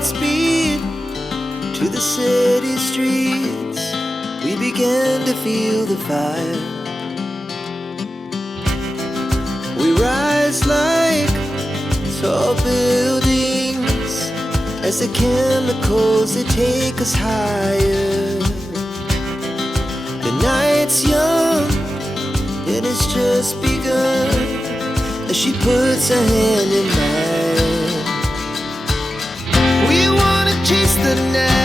Godspeed to the city streets. We began to feel the fire. We rise like tall buildings as the chemicals, they take us higher. The night's young, it has just begun, as she puts her hand in mine. We wanna chase the night,